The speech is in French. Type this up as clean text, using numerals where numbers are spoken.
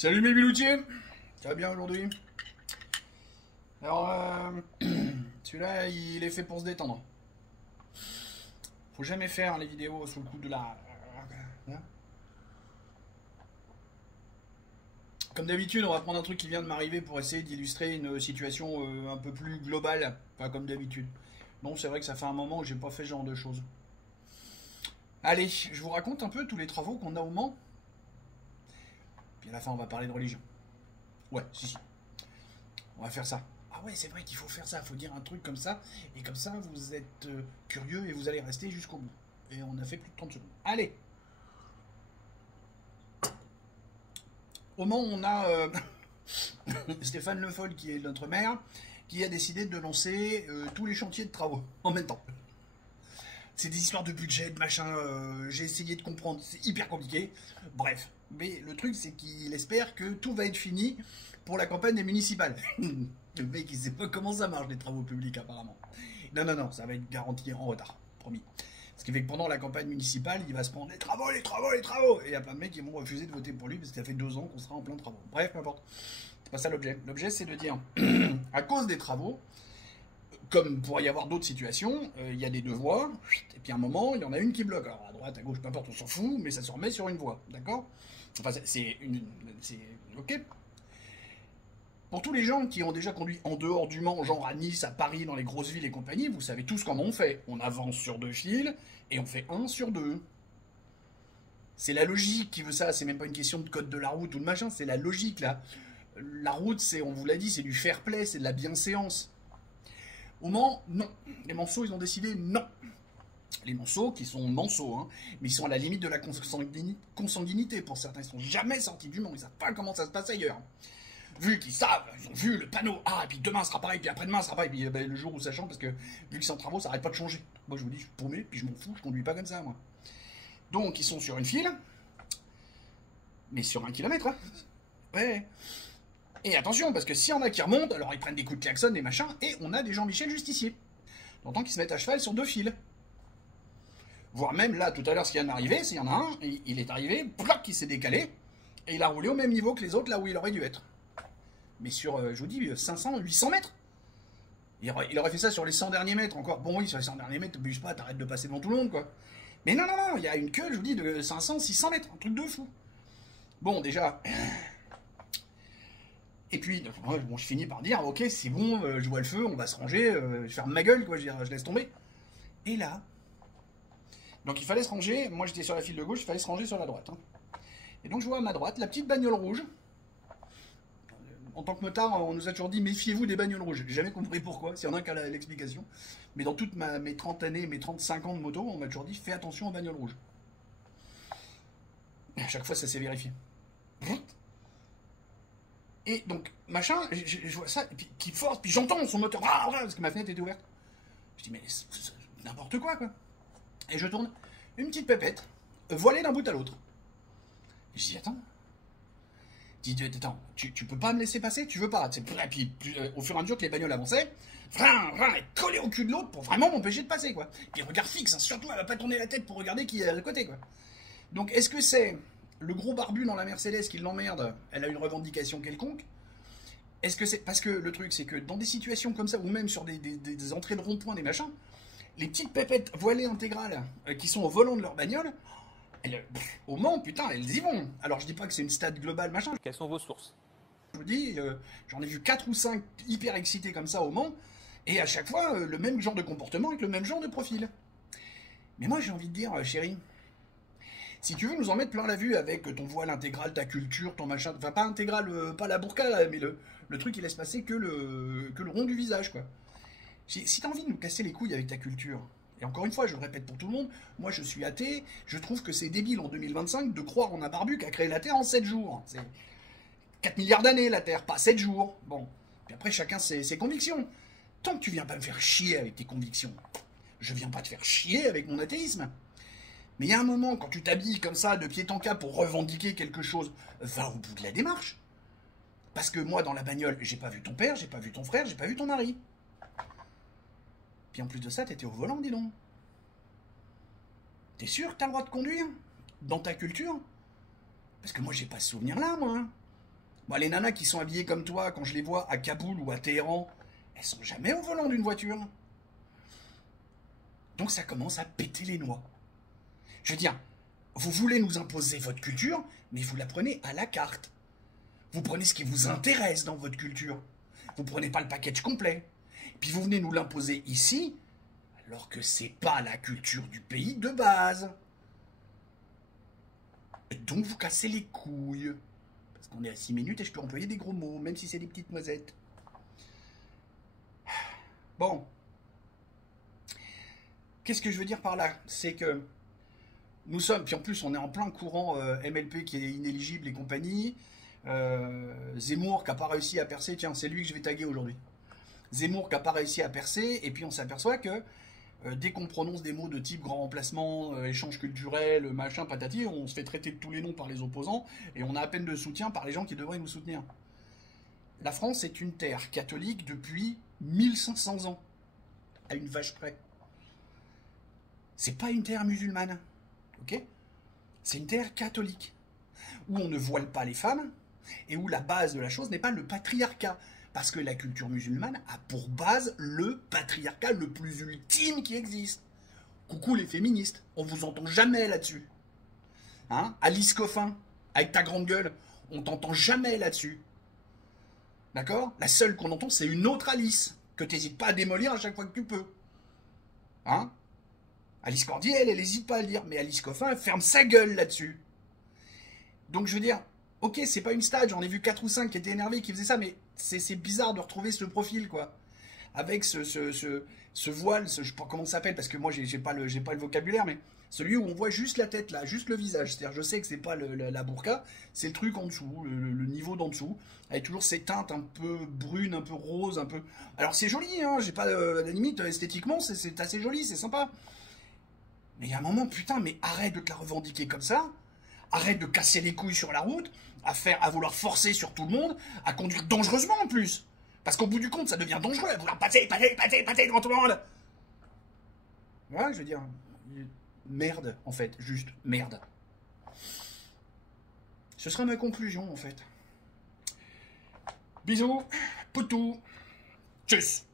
Salut mes biloutiers. Ça va bien aujourd'hui? Alors, celui-là, il est fait pour se détendre. Faut jamais faire les vidéos sous le coup de la... Comme d'habitude, on va prendre un truc qui vient de m'arriver pour essayer d'illustrer une situation un peu plus globale. Pas comme d'habitude. Non, c'est vrai que ça fait un moment que j'ai pas fait ce genre de choses. Allez, je vous raconte un peu tous les travaux qu'on a au Mans. Puis à la fin, on va parler de religion. Ouais, si. On va faire ça. Ah ouais, c'est vrai qu'il faut faire ça, il faut dire un truc comme ça, et comme ça, vous êtes curieux et vous allez rester jusqu'au bout. Et on a fait plus de 30 secondes. Allez. Au Mans, on a Stéphane Le Foll, qui est notre maire, qui a décidé de lancer tous les chantiers de travaux en même temps. C'est des histoires de budget, de machin, j'ai essayé de comprendre, c'est hyper compliqué. Bref, mais le truc c'est qu'il espère que tout va être fini pour la campagne des municipales. Le mec il sait pas comment ça marche les travaux publics apparemment. Non, ça va être garanti en retard, promis. Ce qui fait que pendant la campagne municipale, il va se prendre les travaux. Et il y a plein de mecs qui vont refuser de voter pour lui parce que ça fait 2 ans qu'on sera en plein travaux. Bref, peu importe. C'est pas ça l'objet. L'objet c'est de dire, à cause des travaux, comme pourrait y avoir d'autres situations, il y a des deux voies, et puis à un moment, il y en a une qui bloque. Alors à droite, à gauche, peu importe, on s'en fout, mais ça se remet sur une voie, d'accord? Enfin, c'est ok. Pour tous les gens qui ont déjà conduit en dehors du Mans, genre à Nice, à Paris, dans les grosses villes et compagnie, vous savez tous comment on fait. On avance sur 2 fils, et on fait 1 sur 2. C'est la logique qui veut ça, c'est même pas une question de code de la route ou de machin, c'est la logique là. La route, c'est, on vous l'a dit, c'est du fair play, c'est de la bienséance. Au Mans, non. Les Manceaux, ils ont décidé non. Les Manceaux, qui sont Manceaux, hein, mais ils sont à la limite de la consanguinité pour certains. Ils sont jamais sortis du Mans, ils savent pas comment ça se passe ailleurs. Vu qu'ils savent, ils ont vu le panneau, ah, et puis demain sera pareil, puis après-demain sera pareil, puis le jour où ça change, parce que vu que c'est en travaux, ça arrête pas de changer. Moi, je vous dis, je suis paumé, puis je m'en fous, je conduis pas comme ça, moi. Donc, ils sont sur une file, mais sur 1 kilomètre, hein. Ouais. Et attention, parce que s'il y en a qui remontent, alors ils prennent des coups de klaxon, des machins, et on a des Jean-Michel justiciers. D'autant qu'ils se mettent à cheval sur 2 fils. Voire même là, tout à l'heure, ce qui vient d'arriver, s'il y en a un, il est arrivé, plac, il s'est décalé, et il a roulé au même niveau que les autres, là où il aurait dû être. Mais sur, je vous dis, 500, 800 mètres. Il aurait fait ça sur les 100 derniers mètres encore. Bon, oui, sur les 100 derniers mètres, t'abuses pas, t'arrêtes de passer devant tout le monde, quoi. Mais non, il y a une queue, je vous dis, de 500, 600 mètres, un truc de fou. Bon, déjà... Et puis, bon, je finis par dire, ok, c'est bon, je vois le feu, on va se ranger, je ferme ma gueule, quoi, je laisse tomber. Et là, donc il fallait se ranger, moi j'étais sur la file de gauche, il fallait se ranger sur la droite. Hein. Et donc je vois à ma droite la petite bagnole rouge. En tant que motard, on nous a toujours dit, méfiez-vous des bagnoles rouges. J'ai jamais compris pourquoi, s'il y en a un qui a l'explication. Mais dans toutes mes 30 années, mes 35 ans de moto, on m'a toujours dit, fais attention aux bagnoles rouges. Et à chaque fois, ça s'est vérifié. Et donc, machin, je vois ça, et puis qui force, puis j'entends son moteur, parce que ma fenêtre était ouverte. Je dis, mais c'est n'importe quoi. Et je tourne, une petite pépette, voilée d'un bout à l'autre. Je dis, attends. Je dis, attends, tu peux pas me laisser passer, tu veux pas. Et puis, au fur et à mesure que les bagnoles avançaient, elle collait au cul de l'autre pour vraiment m'empêcher de passer, quoi. Puis regard fixe, hein, surtout, elle va pas tourner la tête pour regarder qui est à côté, quoi. Donc, est-ce que c'est le gros barbu dans la Mercedes qui l'emmerde, elle a une revendication quelconque? Est-ce que c'est... Parce que le truc, c'est que dans des situations comme ça, ou même sur des entrées de rond-point, des machins, les petites pépettes voilées intégrales qui sont au volant de leur bagnole, au Mans, putain, elles y vont. Alors je dis pas que c'est une stade globale, machin. Quelles sont vos sources? Je vous dis, j'en ai vu 4 ou 5 hyper excités comme ça au Mans, et à chaque fois, le même genre de comportement avec le même genre de profil. Mais moi, j'ai envie de dire, chérie, si tu veux nous en mettre plein la vue avec ton voile intégral, ta culture, ton machin, enfin pas intégral, pas la burqa là, mais le truc qui laisse passer que le rond du visage, quoi. Si t'as envie de nous casser les couilles avec ta culture, et encore une fois, je le répète pour tout le monde, moi je suis athée, je trouve que c'est débile en 2025 de croire en un barbu qui a créé la Terre en 7 jours. C'est 4 milliards d'années la Terre, pas 7 jours. Bon, puis après chacun ses convictions. Tant que tu viens pas me faire chier avec tes convictions, je viens pas te faire chier avec mon athéisme. Mais il y a un moment, quand tu t'habilles comme ça, de pied en cap pour revendiquer quelque chose, va au bout de la démarche. Parce que moi, dans la bagnole, j'ai pas vu ton père, j'ai pas vu ton frère, j'ai pas vu ton mari. Puis en plus de ça, t'étais au volant, dis donc. T'es sûr que t'as le droit de conduire? Dans ta culture? Parce que moi, j'ai pas ce souvenir-là, moi. Moi, les nanas qui sont habillées comme toi, quand je les vois à Kaboul ou à Téhéran, elles sont jamais au volant d'une voiture. Donc ça commence à péter les noix. Je veux dire, vous voulez nous imposer votre culture, mais vous la prenez à la carte. Vous prenez ce qui vous intéresse dans votre culture. Vous prenez pas le package complet. Puis vous venez nous l'imposer ici, alors que c'est pas la culture du pays de base. Et donc vous cassez les couilles. Parce qu'on est à 6 minutes et je peux employer des gros mots, même si c'est des petites noisettes. Bon. Qu'est-ce que je veux dire par là? C'est que nous sommes, puis en plus on est en plein courant MLP qui est inéligible et compagnie. Zemmour qui n'a pas réussi à percer, tiens c'est lui que je vais taguer aujourd'hui. Zemmour qui n'a pas réussi à percer, et puis on s'aperçoit que dès qu'on prononce des mots de type grand remplacement, échange culturel, machin, patati, on se fait traiter de tous les noms par les opposants, et on a à peine de soutien par les gens qui devraient nous soutenir. La France est une terre catholique depuis 1500 ans, à une vache près. C'est pas une terre musulmane, ok? C'est une terre catholique, où on ne voile pas les femmes, et où la base de la chose n'est pas le patriarcat. Parce que la culture musulmane a pour base le patriarcat le plus ultime qui existe. Coucou les féministes, on vous entend jamais là-dessus. Hein? Alice Coffin, avec ta grande gueule, on t'entend jamais là-dessus. D'accord? La seule qu'on entend, c'est une autre Alice, que t'hésites pas à démolir à chaque fois que tu peux. Hein? Alice Cordier, elle hésite pas à le dire, mais Alice Coffin, elle ferme sa gueule là-dessus. Donc je veux dire, ok, c'est pas une stat, j'en ai vu 4 ou 5 qui étaient énervés, qui faisaient ça, mais c'est bizarre de retrouver ce profil, quoi. Avec ce voile, je sais pas comment ça s'appelle, parce que moi j'ai pas le vocabulaire, mais celui où on voit juste la tête là, juste le visage. C'est-à-dire, je sais que c'est pas la burqa, c'est le truc en dessous, le niveau d'en dessous, avec toujours ces teintes un peu brunes, un peu roses, un peu. Alors c'est joli, hein, j'ai pas à la limite, esthétiquement, c'est assez joli, c'est sympa. Mais il y a un moment, putain, mais arrête de te la revendiquer comme ça. Arrête de casser les couilles sur la route, à vouloir forcer sur tout le monde, à conduire dangereusement en plus. Parce qu'au bout du compte, ça devient dangereux, à vouloir passer devant tout le monde. Ouais, je veux dire, merde, en fait, juste merde. Ce sera ma conclusion, en fait. Bisous, poutou, tchuss.